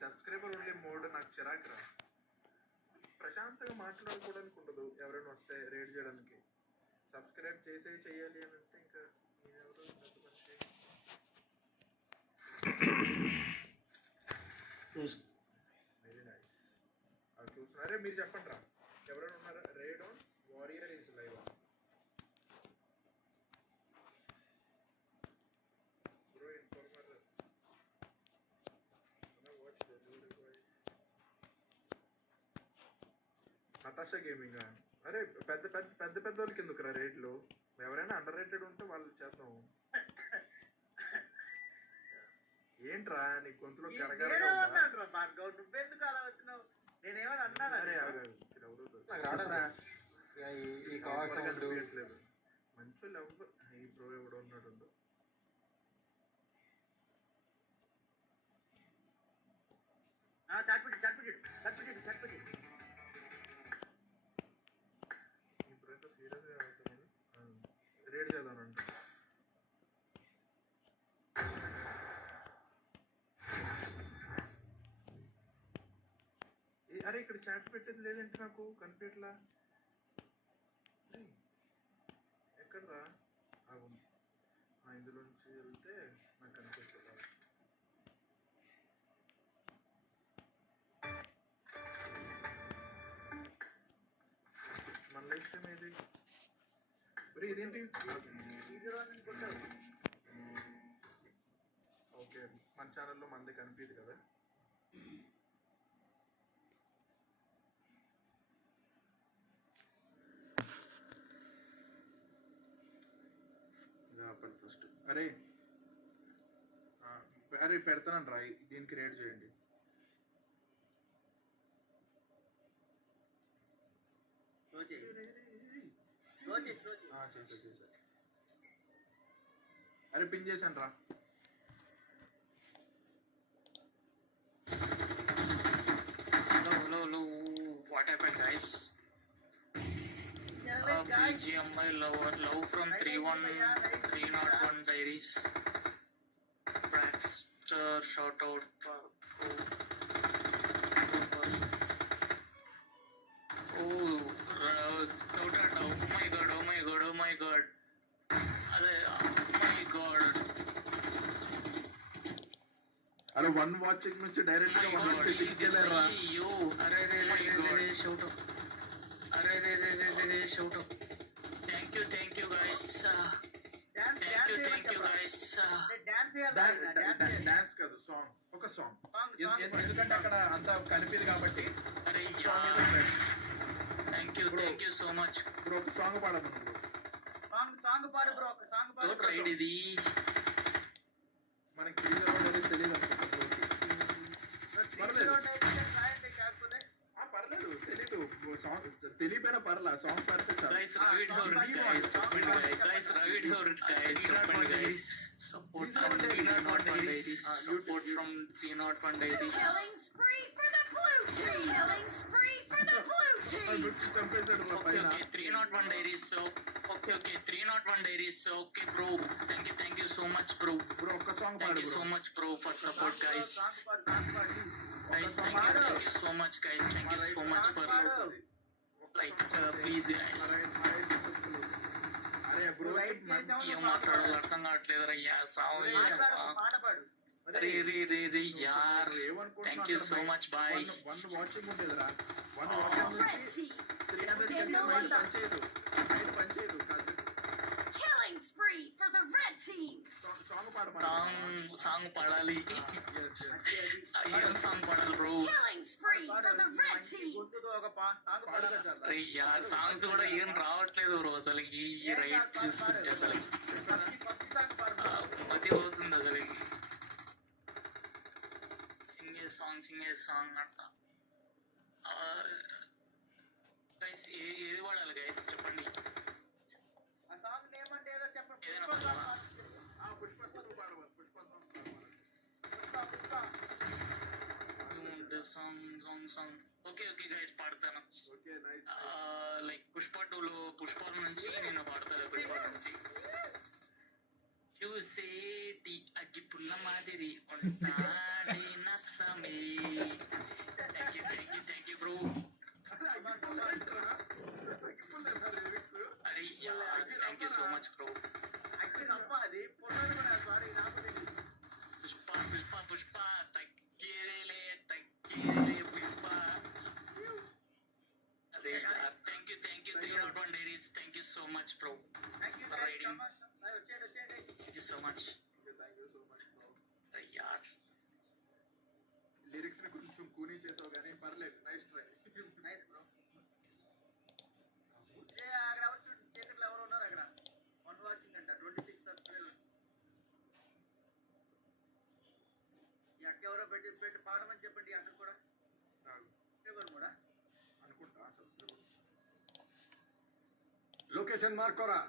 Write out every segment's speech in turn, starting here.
Subscriber only mode నాకు చిరాకురా. ప్రశాంతంగా మాట్లాడుకోవడానికి ఉండదు. ఎవరైనా వస్తే రేడ్ చేయడానికి. సబ్స్క్రైబ్ చేయాలి అని అంటే ఇంకా నేనెవరు వెరీ నైస్. అది చూస్తున్నా. అరే మీరు చెప్పండి రా, ఎవరైనా ఉన్నారా? Raid on warrior is live on. Bro informer watch Natasha gaming. అరే పెద్ద పెద్ద పెద్ద పెద్ద వాళ్ళకి ఎందుకురా రేట్లు? ఎవరైనా అండర్ రేటెడ్ ఉంటే వాళ్ళు చేద్దాం. ఏంట్రా నీ గొంతులో గరగరగా కనిపించట్లేదు. మంచి ఎవరు ఈ బ్రో ఎవడో ఉన్నాడు. ఇప్పుడైతే సీరియస్గా అవుతుంది. రేడ్ చేద్దానంట. అరే ఇక్కడ చాట్ పెట్టేది లేదంటే నాకు కనిపించట్లా. ఎక్కడరా? ఇందులోంచి వెళ్తే నాకు కనిపిస్తుందా? మన లైఫ్ టైం ఏది? మరి ఇదేంటి? ఓకే మన ఛానల్లో మనది కనిపించదు కదా. ఫస్ట్ అరే పెడతానండి రా, దీనికి రేట్ చేయండి. చేసా. అరే పిన్ చేశాను రా. Hello, what happened guys? BGMI love from 301 Diaries. Prankster shout out. Oh my god. అరే వన్ వాచింగ్ నుంచి డైరెక్ట్ గా shout. Thank you guys. Dance కాదు, సాంగ్. ఒక సాంగ్ ఎందుకంటే అక్కడ అంతా కనిపించదు కాబట్టి. అరే thank you so much bro. ఒక సాంగ్ పాడదు. సాంగ్ పాడు బ్రో. ఒక సాంగ్ పాడు. ఇది మనకి తెలియదు. పర్లేదు, తెలీదు. సాంగ్ తెలియపోయినా పర్లా. సాంగ్ పడితే support from 301 Diaries. Support from 301 Diaries. Killing spree for the blue team. Killing spree for the blue team. Okay, 301 Diaries. Okay, 301 Diaries. Okay, bro. Thank you so much, bro. ఒక్క song Thank you so much, bro, for support, guys. Guys, thank you so much, guys. Thank you so much for like please guys. అరే bro ఏం మాట్లాడాలో అర్థం కావట్లేదు అయ్యా. రే యార్. Thank you so much bye. One watching ఉండేదిరా. One watching నుంచి 300 పనిచేయదు. Killing spree for the red team. Song పాడాలి. ఏం సాంగ్ పాడాలి bro? Killing spree for the red team. యార్ సాంగ్ కూడా ఏం రావట్లేదు బ్రో అసలు. ఈ రైట్ చూస్తుంటే అసలు మతి పోతుంది అసలు. సింగే సాంగ్ అంట. గైస్ ఏది పాడాలి గైస్ చెప్పండి. ఏదైనా సాంగ్. ఓకే గైస్ పాడతాను. లైక్ పుష్ప 2లో పుష్ప నుంచి నేను పాడతాను. పుష్ప నుంచి చూసేటి అగ్గి పుల్ల మాదిరి ఉంటాడైన సమీ పుష్ప తగ్గేలే పుష్ప. అరే thank you 301 diaries. Thank you so much bro for riding. Thank you so much యార్. లిరిక్స్ ని కొంచెం కూనీ చేసావు కానీ పర్లేదు, నైస్ ట్రై. అక్కడ ఎవరు చూడు, చేతుల్లో ఎవరు ఉన్నారు అక్కడ. 1 వాచింగ్ అంట, 26 సబ్స్క్రైబర్స్. ఈ అక్క ఎవరో పెట్టి పాడమని చెప్పండి. అక్కడ కూడా సబ్స్క్రైబర్ కూడా అనుకుంటా సబ్స్క్రైబర్. లొకేషన్ మార్కోరా.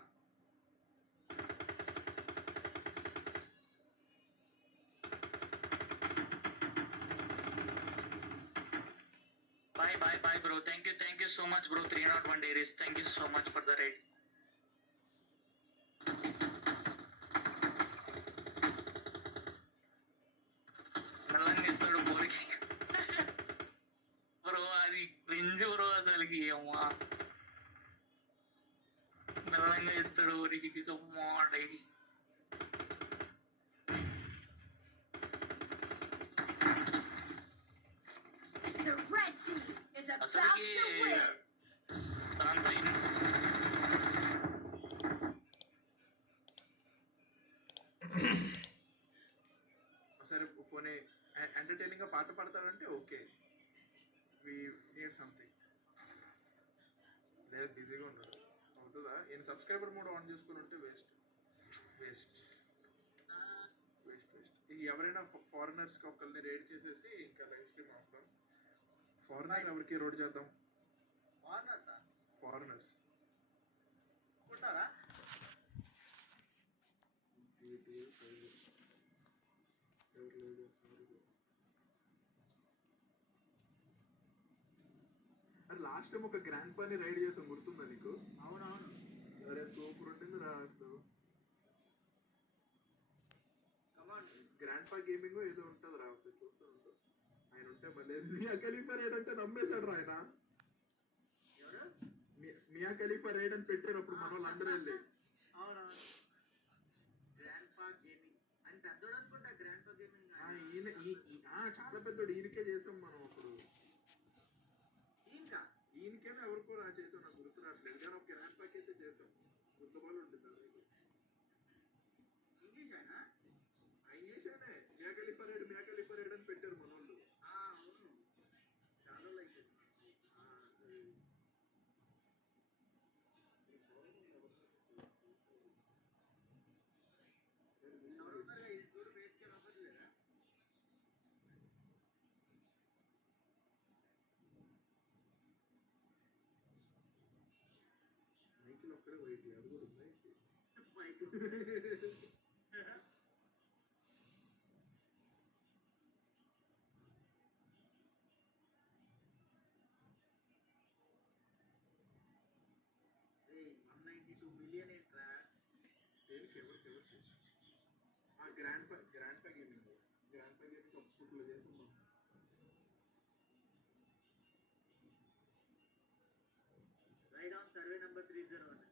Bye bro. Thank you so much bro. 301 dairies. Thank you so much for the raid. మెల్లంగేస్తాడు పోరికి బ్రో. అది క్రింజ్ బ్రో అసలుకి. అమ్మా మెల్లంగా ఇస్తాడు ఊరికి సుమ్మా daily. The red team is about అసలుకి to win. దాంతో సరే పోనీ ఎంటర్టైనింగ్ గా పాట పాడతాడంటే ఓకే, వి నీడ్ సంథింగ్. లేదు బిజీగా ఉన్నాడు, అవుతుందా? ఈయన సబ్స్క్రైబర్ మోడ్ ఆన్ చేసుకుని ఉంటే వేస్ట్ వేస్ట్ వేస్ట్ వేస్ట్. ఎవరైనా ఫారినర్స్ కి ఒకరిని రేడ్ చేసేసి ఇంకా లైవ్ స్ట్రీమ్ ఆపుతాం. ఫారినర్ ఎవరికి రోడ్ చేద్దాం? ఫారినర్స్ ఉంటారా? అరే లాస్ట్ టైం ఒక గ్రాండ్ పాని రైడ్ చేసాం, గుర్తుందా నీకు? అవునవును. అరే సూపర్ ఉంటుంది రా అసలు. గ్రాండ్ పా గేమింగ్ ఏదో ఉంటుంది రా, చూస్తూ ఉంటాం. ఆయన ఉంటే మళ్ళీ మియా ఖలీఫా రైడ్ అంటే నమ్మేశాడు రా ఆయన. మియా ఖలీఫా రైడ్ అని పెట్టారు అప్పుడు మన వాళ్ళు అందరూ వెళ్ళి. అవునవును. గ్రాండ్ పా గేమింగ్ అని పెద్దోడు అనుకుంటా. గ్రాండ్ పా గేమింగ్ చాలా పెద్దోడు, ఈయనకే చేసాం మనం అప్పుడు. ఇంకా ఈయనకేమో ఎవరికో రా చేసాం, నాకు గుర్తు రావట్లేదు కానీ ఒక గ్రాండ్ పాకి అయితే చేసాం. గుర్తుబాలు ఉంటుంది మీకు. ఇంగ్లీష్ అయినా ఇంగ్లీషేనే. మియా ఖలీఫా రైడ్ అని పెట్టారు మన వాళ్ళు. అవును. చాలా లైక్ ఎవరున్నారా? ఈ చూడు వేసుకే నమ్మట్లేదా? మైకిల్ ఒక్కడే వైట్, అది కూడా ఉంది. ఏయ్, 192 మిలియన్ ఏంట్రా? దేనికి ఎవరికి గ్రాండ్ పా గేమింగ్ అప్స్కూట్లో చేసాం మనం. Raid on survey number 301.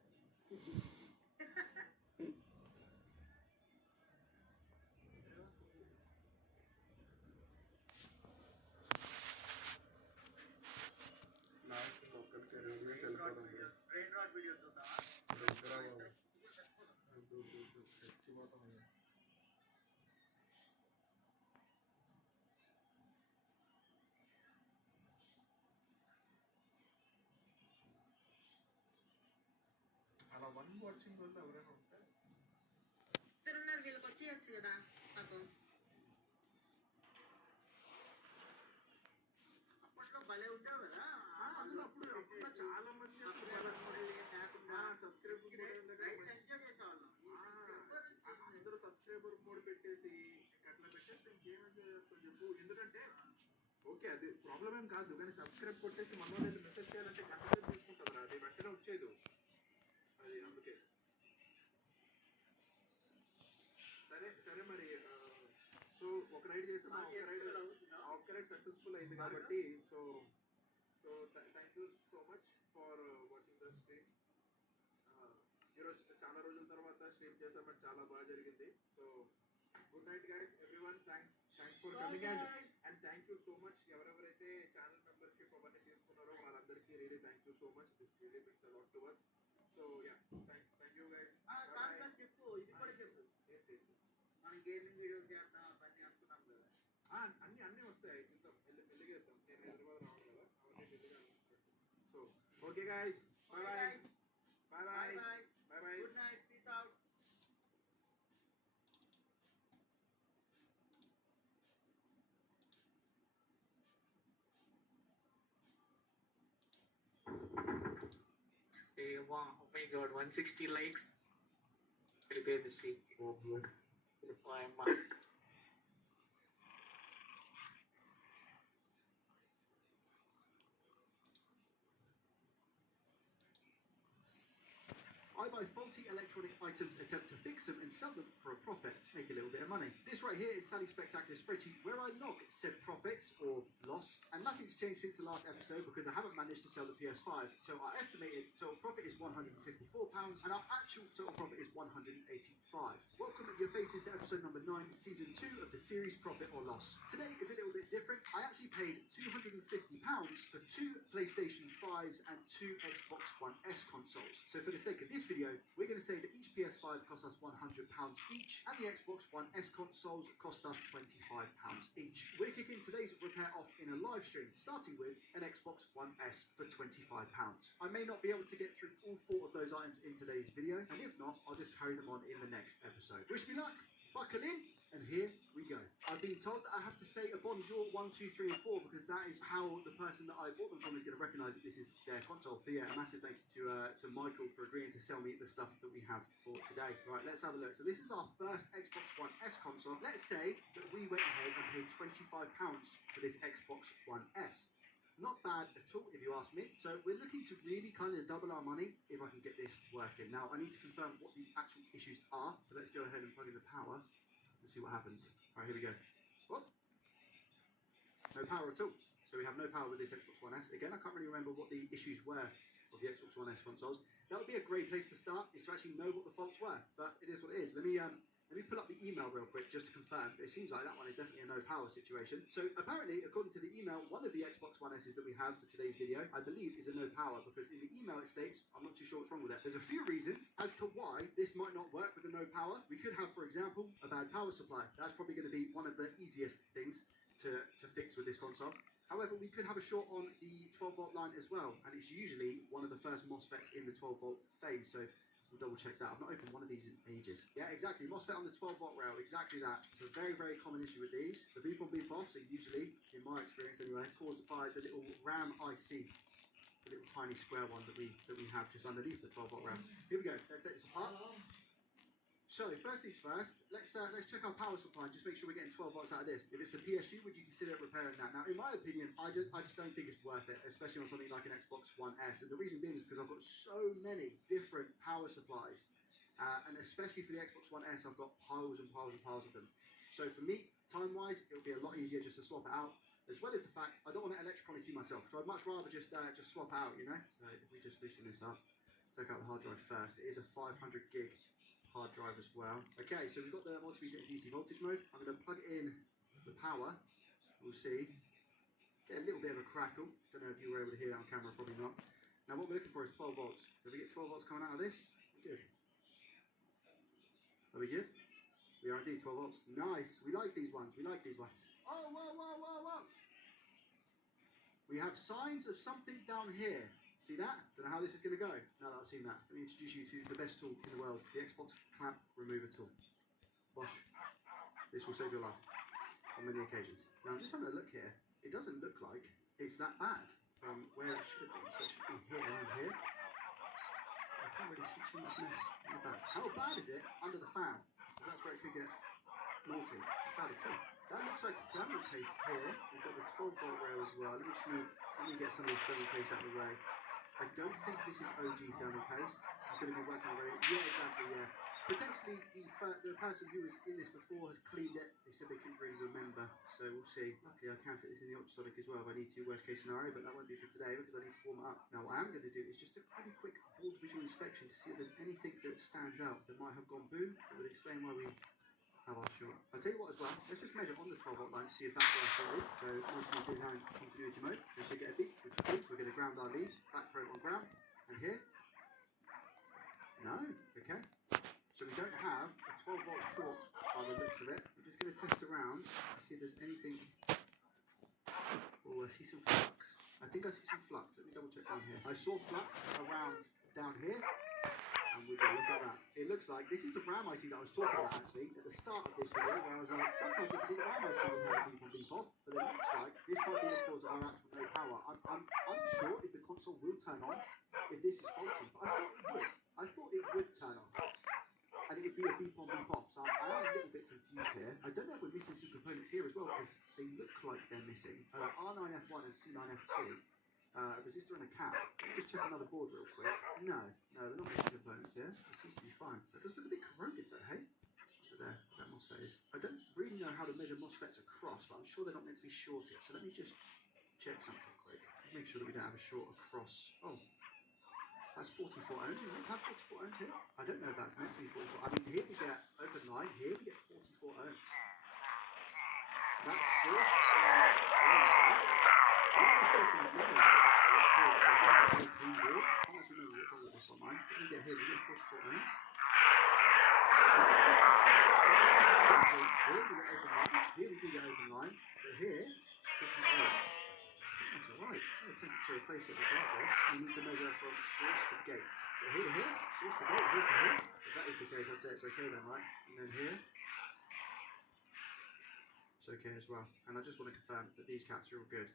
Last ఒక్కరికి రివ్యూస్ వెళ్ళిపోదాం. ట్రైన్ రాడ్ వీడియో చూద్దామా? చచ్చిపోతాం. అలా వన్ వాచింగ్ వల్ల ఎవరైనా ఉంటే ఉన్నారు, వీళ్ళకి వచ్చేయచ్చు కదా పాపం. అప్పట్లో భలే ఉంటావు కదా. అందులో అప్పుడు చాలా మంది ఎంజాయ్ చేసేవాళ్ళం. అందరూ సబ్స్క్రైబర్ మోడ్ పెట్టేసి అట్లా పెట్టేస్తే ఇంకేం ఎంజాయ్ చేస్తాం చెప్పు. ఎందుకంటే ఓకే అది ప్రాబ్లం ఏం కాదు, కానీ సబ్స్క్రైబ్ కొట్టేసి మన వాళ్ళు మెసేజ్ చేయాలంటే గంటలు తీసుకుంటుంది, అది వెంటనే వచ్చేది అది. అందుకే సరే సరే మరి. సో ఒక రైడ్ చేసాం, ఒక రైడ్ సక్సెస్ఫుల్ అయింది కాబట్టి so so thank you so much for watching the stream. ఈరోజు చాలా రోజుల తర్వాత స్ట్రీమ్ చేసామని చాలా బాగా జరిగింది. So good night guys everyone, thanks. coming and thank you so much. ఎవరెవరైతే ఛానల్ మెంబర్షిప్ అవన్నీ తీసుకున్నారో వాళ్ళందరికీ really thank you so much. This really means a lot to us. So yeah, thank you guys. కాదు చెప్పు, ఇది కూడా చెప్పు. మనం గేమింగ్ వీడియోస్ చేద్దాం అవన్నీ అనుకున్నాం కదా. అన్నీ వస్తాయి, చూద్దాం, మెల్లిగా చేద్దాం. నేను హైదరాబాద్ రావడం కదా, అవన్నీ మెల్లిగా. So okay guys, by by by by by by, good night, peace out. Hey, wow, oh my god, 160 likes. We'll pay the streak. Oh, good. Why am I? I buy faulty electronic items, attempt to fix them and sell them for a profit, make a little bit of money. This right here is Sally's Spectacular Spreadsheet where I log said profits or loss, and nothing's changed since the last episode because I haven't managed to sell the PS5. So our estimated total profit is £154 and our actual total profit is £185. Welcome at your faces to episode number 9, season 2 of the series Profit or Loss. Today is a little bit different. I actually paid £250 for 2 PlayStation 5s and 2 Xbox One S consoles. So for the sake of this video, we're going to say that each PS5 cost us £100 each and the Xbox One S consoles cost us £25 each. We're kicking today's repair off in a live stream, starting with an Xbox One S for £25. I may not be able to get through all 4 of those items in today's video, and if not, I'll just carry them on in the next episode. Wish me luck, buckle in, and here we go. I've been told that I have to say a bonjour 1, 2, 3 and 4 because that is how the person that I bought them from is going to recognise that this is their console. So yeah, a massive thank you to Michael for agreeing to sell me the stuff that we have for today. Right, let's have a look. So this is our first Xbox One S console. Let's say that we went ahead and paid £25 for this Xbox One S. Not bad at all, if you ask me. So we're looking to really kind of double our money if I can get this working. Now, I need to confirm what the actual issues are. So let's go ahead and plug in the power and see what happens. All right, here we go. What? No power at all. So we have no power with this Xbox One S. Again, I can't really remember what the issues were of the Xbox One S consoles. That would be a great place to start, is to actually know what the faults were. But it is what it is. Let me pull up the email real quick just to confirm. It seems like that one is definitely a no power situation. So apparently, according to the email, one of the Xbox One S's that we have for today's video, I believe, is a no power because in the email it states, I'm not too sure what's wrong with it. There's a few reasons as to why this might not work with a no power. We could have, for example, a bad power supply. That's probably going to be one of the easiest things to fix with this console. However, we could have a short on the 12-volt line as well, and it's usually one of the first MOSFETs in the 12-volt phase, so we'll double check that. I've not opened one of these in ages. Yeah, exactly, MOSFET on the 12-volt rail, exactly that. It's a very, very common issue with these. The beep on beep offs are usually, in my experience anyway, caused by the little RAM IC, the little tiny square one that we have just underneath the 12-volt rail. Here we go, let's take this apart. So, first things first, let's check our power supply and just make sure we're getting 12 volts out of this. If it's the PSU, would you consider repairing that? Now, in my opinion, I just don't think it's worth it, especially on something like an Xbox One S. And the reason being is because I've got so many different power supplies. And especially for the Xbox One S, I've got piles and piles and piles of them. So for me, time-wise, it'll be a lot easier just to swap it out. As well as the fact, I don't want to electronic key myself. So I'd much rather just swap out, you know? So if we just loosen this up, take out the hard drive first. It is a 500 gig hard drive as well. Okay, so we've got the multimeter in DC voltage mode. I'm going to plug in the power. We'll see. Get a little bit of a crackle. Don't know if you were able to hear that on camera, probably not. Now what we're looking for is 12 volts. If we get 12 volts coming out of this, we're good. Are we good? We are indeed 12 volts. Nice. We like these ones. We like these ones. Oh, whoa, whoa, whoa, whoa. We have signs of something down here. See that? Don't know how this is going to go. Now that I've seen that, let me introduce you to the best tool in the world, the Xbox Clamp Remover Tool. Bosh. This will save your life on many occasions. Now I'm just having a look here. It doesn't look like it's that bad from where it should have been. So it should be here and here. I can't really see too much mess in the back. How bad is it under the fan? That's where it could get naughty. Bad at all. That looks like thermal paste here. We've got the 12-volt rail as well. Let me get some of this thermal paste out of the way. I don't think this is OG thermal paste. It's going to be working already. Yeah, exactly, yeah. Potentially, the person who was in this before has cleaned it. They said they couldn't really remember, so we'll see. Luckily, I can fit this in the ultrasonic as well if I need to, worst case scenario, but that won't be for today because I need to warm it up. Now, what I am going to do is just a pretty quick board visual inspection to see if there's anything that stands out that might have gone boom that would explain why we have our short. I'll tell you what as well, let's just measure on the 12 volt line to see if that's where our short is. So once we design continuity mode, we should get a beep, which is good. We're going to ground our lead, back throw it on ground, and here. No, okay. So we don't have a 12 volt short by the looks of it. We're just going to test around to see if there's anything. Oh, I see some flux. I think I see some flux. Let me double check down here. I saw flux around down here. And we go, look at that. It looks like this is the RAM IC that I was talking about actually at the start of this video, where I was like, sometimes you can do the RAM IC and have a beep on beep off, but it looks like this might be the cause of our actual no power. I'm unsure if the console will turn on if this is faulty, but I thought it would. I thought it would turn on. And it would be a beep on beep off. So I am a little bit confused here. I don't know if we're missing some components here as well, because they look like they're missing. R9F1 and C9F2. Resistor and a cap. Let me just check another board real quick. No, we're not missing components here. It seems to be fine. That does look a bit corroded though, hey? Look there, that MOSFET is. I don't really know how to measure MOSFETs across, but I'm sure they're not meant to be shorted. So let me just check something quick. Make sure that we don't have a short across. Oh, that's 44 ohms. We don't have 44 ohms here. I don't know if that's meant to be 44. I mean, here we get open line. Here we get 44 ohms. That's source. We get here, we get 44 ohms. Here we do get open line. So here, 50 ohms. That's alright. I'm attempting to replace it regardless. We need to measure from source to gate. So here to here, source to gate, here to here. If that is the case, I'd say it's okay then, right? And then here. It's okay as well. And I just want to confirm that these caps are all good.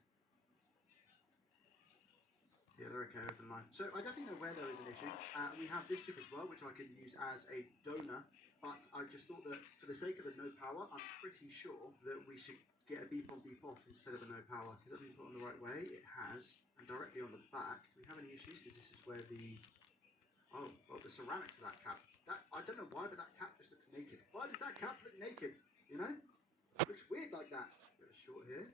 Yeah, they're okay open line. So I definitely know where there is an issue. We have this chip as well, which I can use as a donor, but I just thought that for the sake of the no power, I'm pretty sure that we should get a beep on beep off instead of a no power, because that's been put on the right way. It has, and directly on the back. Do we have any issues? Because this is where the the ceramics of that cap. That I don't know why, but that cap just looks naked. Why does that cap look naked? You know, it looks weird like that. Got a short here.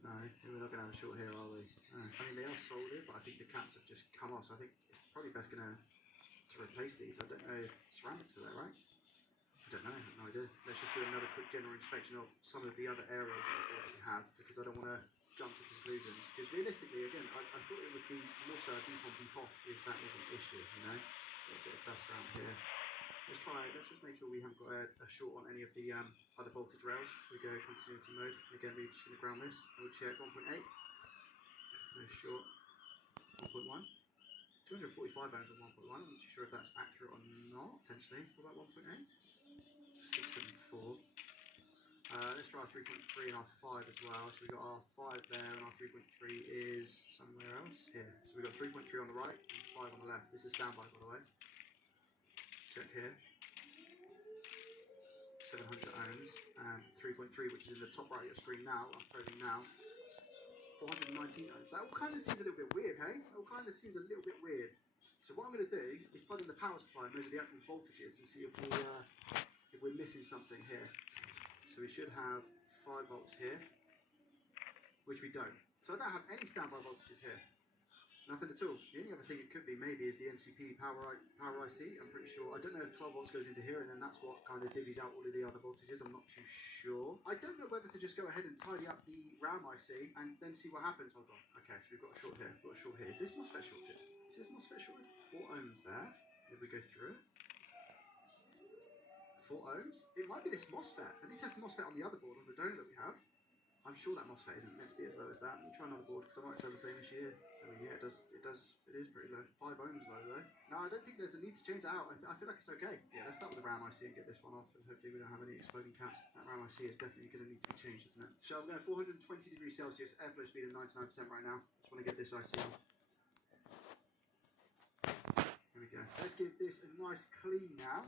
No, we're not going to have a short here, are we? No. I mean, they are soldered, but I think the caps have just come off, so I think it's probably best to replace these. I don't know if ceramics are there, right? I don't know, I have no idea. Let's just do another quick general inspection of some of the other areas that we have, because I don't want to jump to conclusions. Because realistically, again, I thought it would be more so a beep on beep off if that was an issue, you know? A bit of dust around here. Let's just make sure we haven't got a short on any of the other voltage rails. So we go continuity mode. And again, we're just going to ground this. We'll check 1.8. No short. 1.1. 245 ohms on 1.1. I'm not too sure if that's accurate or not. Potentially. What about 1.8? 674. Let's try our 3.3 and our 5 as well. So we've got our 5 there, and our 3.3 is somewhere else. Here. So we've got 3.3 on the right and 5 on the left. This is standby, by the way. Check here. 700 ohms and 3.3, which is in the top right of your screen now. I'm probing now. 419 ohms. That all kind of seems a little bit weird, hey? That all kind of seems a little bit weird. So what I'm going to do is plug in the power supply and measure the actual voltages and see if we're missing something here. So we should have 5 volts here, which we don't. So I don't have any standby voltages here. Nothing at all. The only other thing it could be maybe is the NCP power IC. I'm pretty sure. I don't know if 12 volts goes into here and then that's what kind of divvies out all of the other voltages. I'm not too sure. I don't know whether to just go ahead and tidy up the RAM IC and then see what happens. Hold on. Okay, so we've got a short here. We've got a short here. Is this MOSFET shorted? Is this MOSFET shorted? 4 ohms there. If we go through it. 4 ohms? It might be this MOSFET. Let me test the MOSFET on the other board, on the donor that we have. I'm sure that MOSFET isn't meant to be as low as that. Let me try another board because I might have the same issue here. I mean, yeah, it is pretty low. 5 ohms low though. No, I don't think there's a need to change that out. I feel like it's okay. Yeah, let's start with the RAM IC and get this one off, and hopefully we don't have any exploding caps. That RAM IC is definitely going to need to be changed, isn't it? So I'm going 420 degrees Celsius, airflow speed of 99% right now. Just want to get this IC off. Here we go. Let's give this a nice clean now,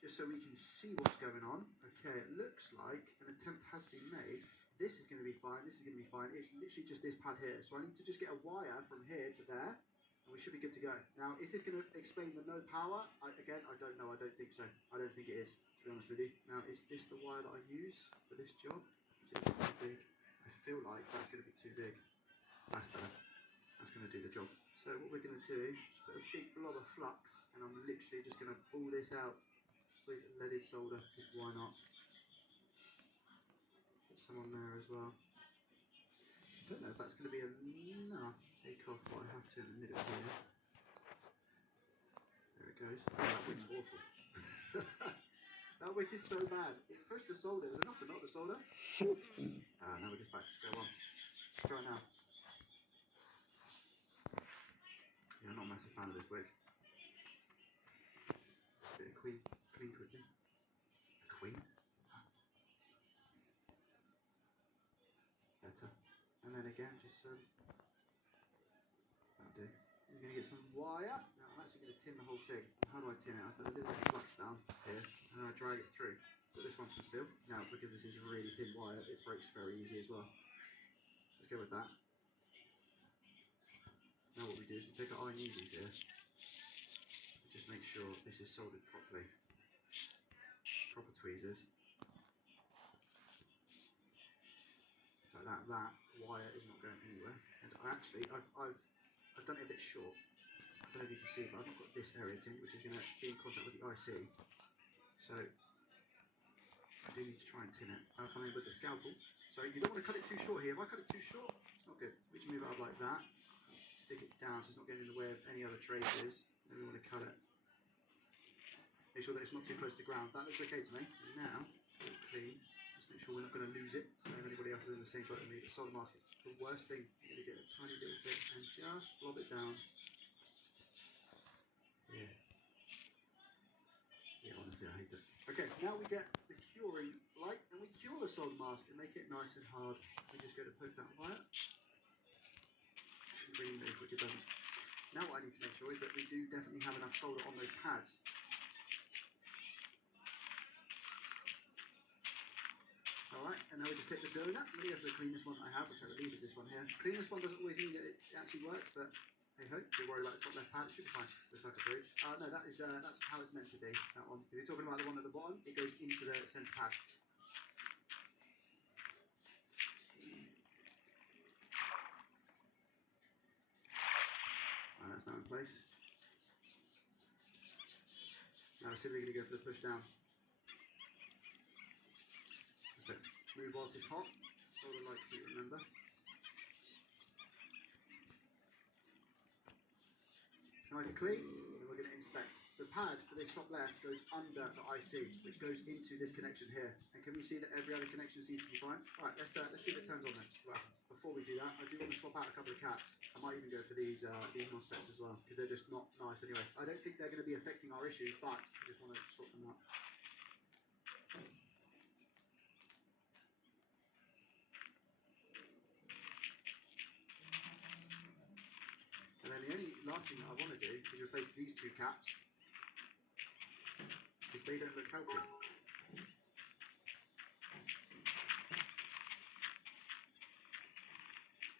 just so we can see what's going on. Okay, it looks like an attempt has been made. This is going to be fine, this is going to be fine. It's literally just this pad here. So I need to just get a wire from here to there, and we should be good to go. Now, is this going to explain the no power? Again, I don't know, I don't think so. I don't think it is, to be honest with you. Now, is this the wire that I use for this job? Is it too big? I feel like that's going to be too big. That's better. That's going to do the job. So what we're going to do is put a big blob of flux, and I'm literally just going to pull this out with leaded solder, because why not? Put some on there as well. I don't know if that's going to be enough to take off what I have to in the middle here. There it goes. Oh, that wick's awful. That wick is so bad. It pushed the solder. It was enough to not the solder. Now we're just back to square one. Let's try it now. Yeah, I'm not a massive fan of this wick. Bit of clean quickly. A queen? Better. And then again, just that'll do. You're going to get some wire. Now I'm actually going to tin the whole thing. How do I tin it? I put a little bit of flux down here, and then I drag it through. But this one can fill. Now, because this is really thin wire, it breaks very easy as well. Let's go with that. Now what we do is we take our iron Yeezys here. Just make sure this is soldered properly. Proper tweezers. Like that. That wire is not going anywhere. And I've done it a bit short. I don't know if you can see, but I've not got this area tin, which is going to be in contact with the IC. So I do need to try and tin it. I'll come in with the scalpel. So you don't want to cut it too short here. If I cut it too short, it's not good. We can move it up like that. Stick it down so it's not getting in the way of any other traces. Then we want to cut it. Make sure that it's not too close to ground. That looks okay to me. And now, clean. Just make sure we're not going to lose it. If anybody else is in the same boat as me, the solder mask is the worst thing. You're going to get a tiny little bit and just blob it down. Yeah. Yeah, honestly, I hate it. Okay, now we get the curing light and we cure the solder mask and make it nice and hard. We just go to poke that wire. Should really move, which it doesn't. Now what I need to make sure is that we do definitely have enough solder on those pads. Alright, and now we just take the donut. I'm going to go for the cleanest one I have, which I believe is this one here. The cleanest one doesn't always mean that it actually works, but hey ho, don't worry about the top left pad, it should be fine. Looks like a bridge. No, that's how it's meant to be, that one. If you're talking about the one at the bottom, it goes into the centre pad. Right, that's now in place. Now we're simply going to go for the push down. So, move whilst it's hot. Solder light sheet, remember. Nice and clean, and we're going to inspect. The pad for this top left goes under the IC, which goes into this connection here. And can we see that every other connection seems to be fine? Alright, let's see if it turns on then. Well, before we do that, I do want to swap out a couple of caps. I might even go for these MOSFETs as well, because they're just not nice anyway. I don't think they're going to be affecting our issue, but I just want to swap them out. And then the only last thing that I want to do is replace these two caps, because they don't look healthy.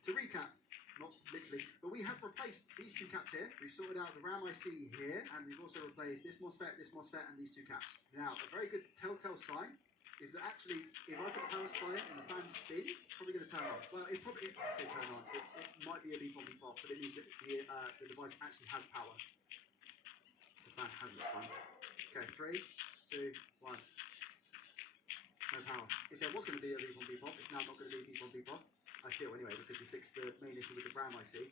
To recap, not literally, but we have replaced these two caps here. We've sorted out the RAM IC here, and we've also replaced this MOSFET, and these two caps. Now, a very good telltale sign is that actually, if I put the power supply in and the fan spins, it's probably going to turn on. Well, I say turn on. It might be a beep on, beep off, but it means that the device actually has power. The fan hasn't spun. Okay, 3, 2, 1. No power. If there was going to be a beep on, beep off, it's now not going to be a beep on, beep off. I feel anyway, because we fixed the main issue with the RAM IC.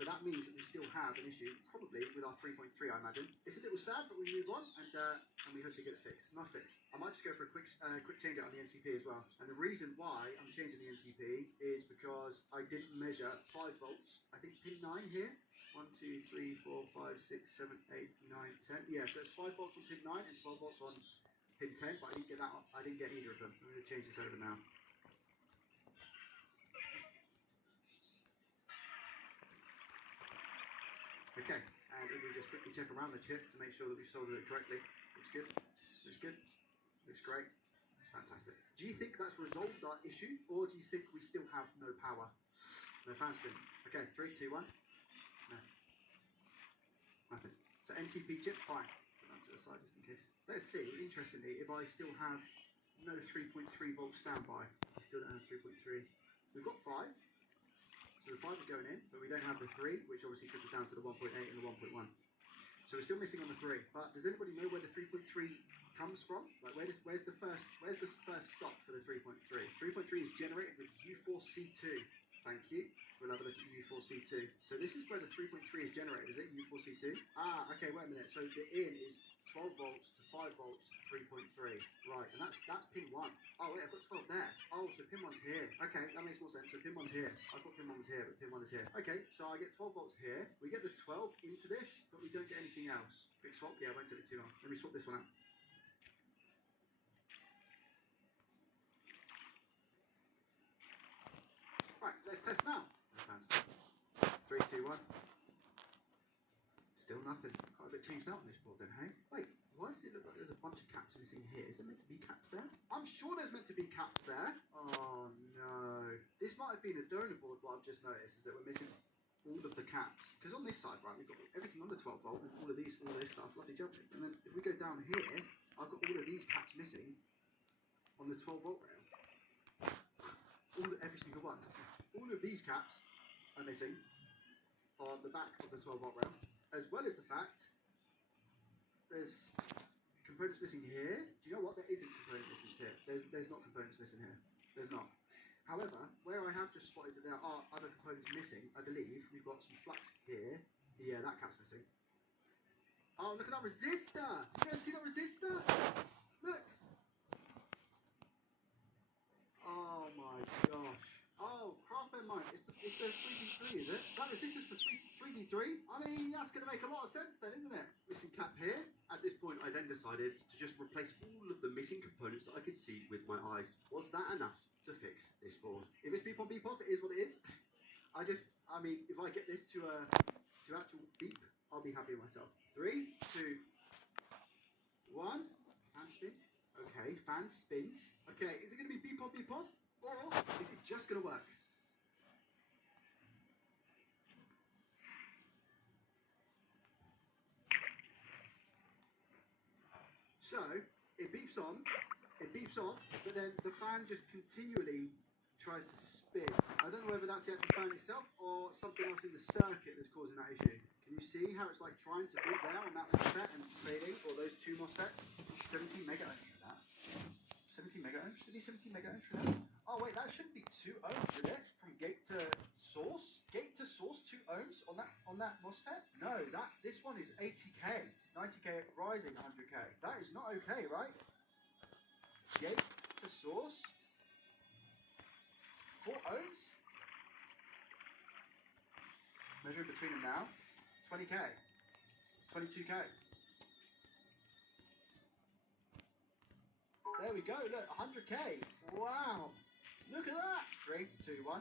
But that means that we still have an issue, probably with our 3.3, I imagine. It's a little sad, but we move on, and we hopefully get it fixed. Nice fix. I might just go for a quick change out on the NCP as well. And the reason why I'm changing the NCP is because I didn't measure 5 volts. I think pin 9 here. 1, 2, 3, 4, 5, 6, 7, 8, 9, 10. Yeah, so it's 5 volts on pin 9 and 12 volts on pin 10, but I didn't get that. I didn't get either of them. I'm going to change this over now. Okay, and if we just quickly check around the chip to make sure that we've soldered it correctly. Looks good. Looks good. Looks great. It's fantastic. Do you think that's resolved our issue, or do you think we still have no power? No fan spin. Okay, 3, 2, 1. No. Nothing. So NTP chip, fine. Put that to the side just in case. Let's see, interestingly, if I still have no 3.3 volt standby. We still don't have 3.3. We've got 5. So the 5 is going in, but we don't have the 3, which obviously trickles down to the 1.8 and the 1.1. So we're still missing on the 3. But does anybody know where the 3.3 comes from? Like where's the first stop for the 3.3? 3.3 is generated with U4C2. Thank you. We'll have a look at U4C2. So this is where the 3.3 is generated, is it? U4C2? Ah, okay, wait a minute. So the in is 12 volts to 5 volts to 3.3. Right, and that's pin 1. Oh wait, I've got 12 there. Oh, so pin 1's here. Okay, that makes more sense. So pin 1's here. I thought pin 1 was here, but pin 1 is here. Okay, so I get 12 volts here. We get the 12 into this, but we don't get anything else. Quick swap. Yeah, I won't take it too long. Let me swap this one out. Right, let's test now. 3, 2, 1. Still nothing. Quite a bit changed out on this board then, hey? Wait, why does it look like there's a bunch of caps missing here? Is there meant to be caps there? I'm sure there's meant to be caps there. Oh no. This might have been a donor board, what I've just noticed is that we're missing all of the caps. Because on this side, right, we've got everything on the 12 volt and all of this stuff, lovely jubbly. And then if we go down here, I've got all of these caps missing on the 12 volt rail. Every single one. All of these caps are missing on the back of the 12 volt rail, as well as the fact there's components missing here. Do you know what? There isn't components missing here. There's not components missing here. There's not. However, where I have just spotted that there are other components missing, I believe we've got some flux here. Yeah, that cap's missing. Oh, look at that resistor! Did you guys see that resistor? Look! Oh my gosh. Oh, craft bear mine. It's the 3D3, is it? That resistor's for 3D3? I mean, that's going to make a lot of sense then, isn't it? Missing cap here. At this point, I then decided to just replace all of the missing components that I could see with my eyes. Was that enough to fix this board? If it's beep on beep off, it is what it is. I mean, if I get this to actual beep, I'll be happy with myself. 3, 2, 1. Fan spin. Okay, fan spins. Okay, is it going to be beep on beep off? Or is it just going to work? So, it beeps on, it beeps off, but then the fan just continually tries to spin. I don't know whether that's the actual fan itself or something else in the circuit that's causing that issue. Can you see how it's like trying to beep there on that MOSFET and fading, or those two MOSFETs? 17 mega ohms for that. 17 mega ohms? Should be 17 mega ohms for that? Oh wait, that shouldn't be 2 ohms, should it? From gate to source? Gate to source, 2 ohms on that MOSFET? No, this one is 80k. 90k rising 100k. That is not okay, right? Gate to source. 4 ohms? Measuring between them now. 20k. 22k. There we go, look, 100k. Wow. Look at that. 3, 2, 1.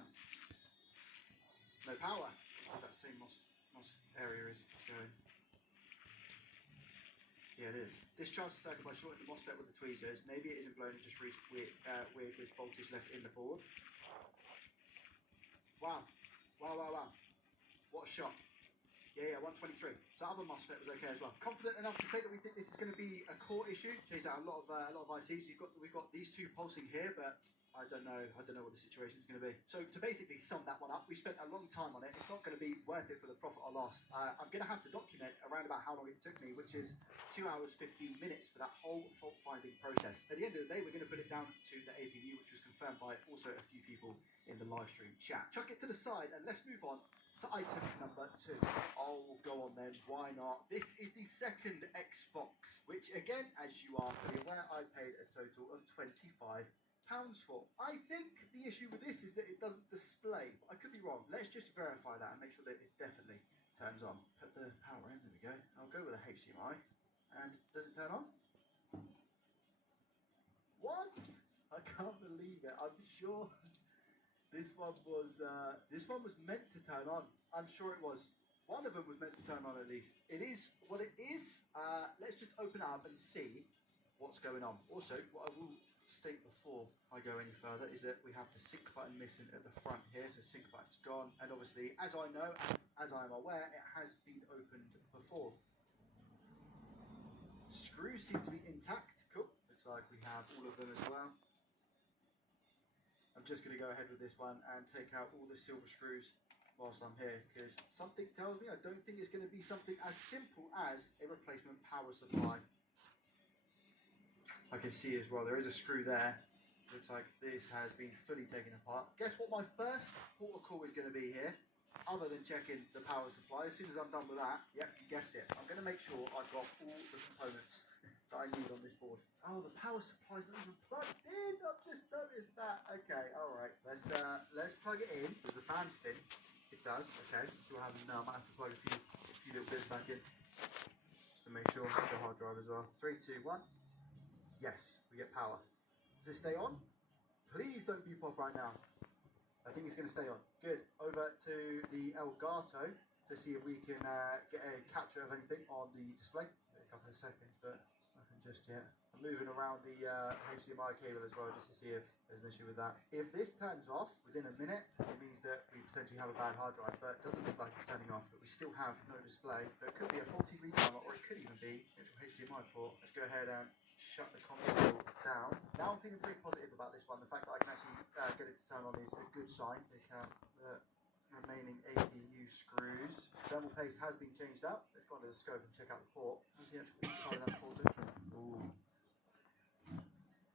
No power. Oh, that same MOS area is going. Yeah, it is. Discharge the circuit by shorting the MOSFET with the tweezers. Maybe it isn't blown and just reached with voltage left in the board. Wow. Wow. What a shot. Yeah, 123. So other MOSFET was okay as well. Confident enough to say that we think this is going to be a core issue. Change out a lot of ICs. We've got these two pulsing here, but I don't know what the situation is going to be. So to basically sum that one up, we spent a long time on it. It's not going to be worth it for the profit or loss. I'm going to have to document around about how long it took me, which is 2 hours 15 minutes for that whole fault finding process. At the end of the day, we're going to put it down to the APU, which was confirmed by also a few people in the live stream chat. Chuck it to the side and let's move on to item number 2. Oh, go on then, why not? This is the second Xbox, which again, as you are fully aware, I paid a total of £25 for. I think the issue with this is that it doesn't display. I could be wrong. Let's just verify that and make sure that it definitely turns on. Put the power in, there we go. I'll go with a HDMI. And does it turn on? What? I can't believe it. I'm sure this one was meant to turn on. I'm sure it was. One of them was meant to turn on at least. It is what it is. Let's just open it up and see what's going on. Also, what I will state before I go any further is that we have the sync button missing at the front here, so sync button's gone, and obviously, as I know, and as I am aware, it has been opened before. Screws seem to be intact. Cool. Looks like we have all of them as well. I'm just going to go ahead with this one and take out all the silver screws whilst I'm here, because something tells me I don't think it's going to be something as simple as a replacement power supply. I can see as well there is a screw there. Looks like this has been fully taken apart. Guess what my first port of call is going to be here, other than checking the power supply. As soon as I'm done with that, yep, you guessed it, I'm going to make sure I've got all the components that I need on this board. Oh, the power supply's not even plugged in. I've just noticed that. Okay, all right. Let's plug it in. Does the fan spin? It does. Okay. See what happens now. I might have to plug a few little bits back in just to make sure. The hard drive as well. 3, 2, 1. Yes, we get power. Does this stay on? Please don't beep off right now. I think it's going to stay on. Good. Over to the Elgato to see if we can get a capture of anything on the display. A couple of seconds, but nothing just yet. I'm moving around the HDMI cable as well just to see if there's an issue with that. If this turns off within a minute, it means that we potentially have a bad hard drive, but it doesn't look like it's turning off. But we still have no display. So it could be a faulty retimer, or it could even be an actual HDMI port. Let's go ahead and shut the console down. Now I'm feeling pretty positive about this one. The fact that I can actually get it to turn on is a good sign. Take out the remaining APU screws. Thermal paste has been changed out. Let's go under the scope and check out the port. How's the actual inside of that port looking? Ooh.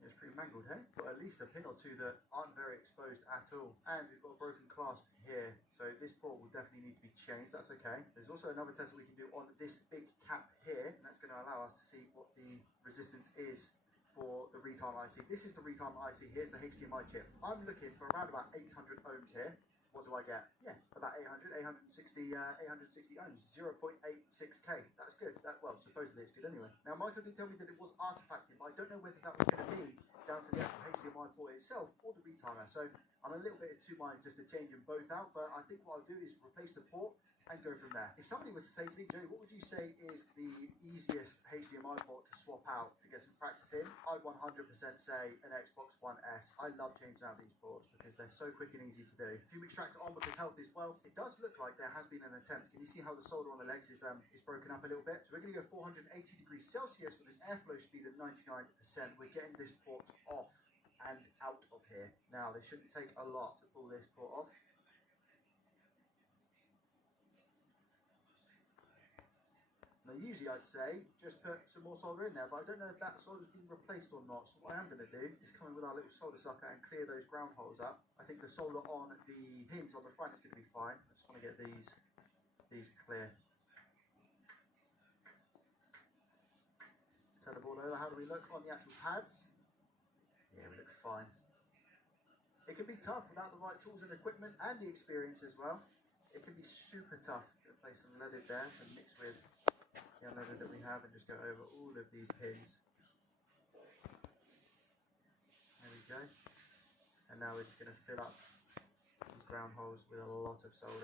It's pretty mangled, hey? Got at least a pin or two that aren't very exposed at all. And we've got a broken clasp here. So this port will definitely need to be changed. That's okay. There's also another test that we can do on this big cap here. And that's going to allow us to see what the resistance is for the retimer IC. This is the retimer IC. Here's the HDMI chip. I'm looking for around about 800 ohms here. What do I get? Yeah, about 860 ohms, 0.86k. That's good. Well, supposedly it's good anyway. Now, Michael did tell me that it was artifacting, but I don't know whether that was going to be down to the actual HDMI port itself or the retimer. So I'm a little bit of two minds just to change them both out, but I think what I'll do is replace the port and go from there. If somebody was to say to me, Joey, what would you say is the easiest HDMI port to swap out to get some practice in? I'd 100% say an Xbox One S. I love changing out these ports because they're so quick and easy to do. If you extract it on because health is wealth, it does look like there has been an attempt. Can you see how the solder on the legs is broken up a little bit? So we're going to go 480 degrees Celsius with an airflow speed of 99%. We're getting this port off and out of here. Now, this shouldn't take a lot to pull this port off. Now, usually I'd say just put some more solder in there, but I don't know if that solder's been replaced or not. So what I am going to do is come in with our little solder sucker and clear those ground holes up. I think the solder on the pins on the front is going to be fine. I just want to get these clear. Turn the board over. How do we look on the actual pads? Yeah, we look fine. It can be tough without the right tools and equipment and the experience as well. It can be super tough. I'm going to place some leaded there to mix with the unleaded that we have and just go over all of these pins. There we go. And now we're just going to fill up these ground holes with a lot of solder.